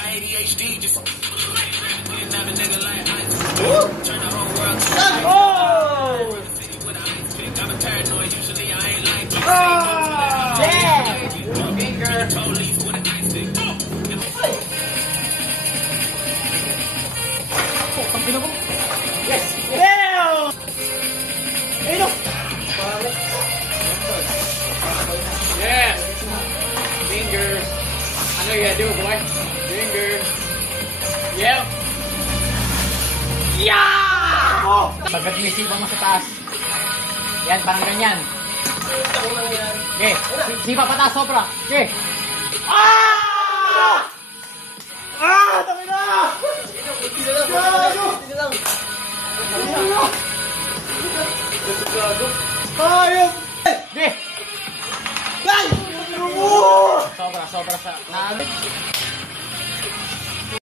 ADHD just turn the whole world to I'm a paranoid, usually I ain't like this. Yeah! Finger. Police with an ice pick. Yes! Yeah! Ayun! Yeah! Finger. Ano you gotta do, boy? Finger. Yeah! Yeah! Oh! Pagkat may sipa mo sa taas. Yan, parang ganyan. Okay. Sipa pataas, sopra. Okay. Ah!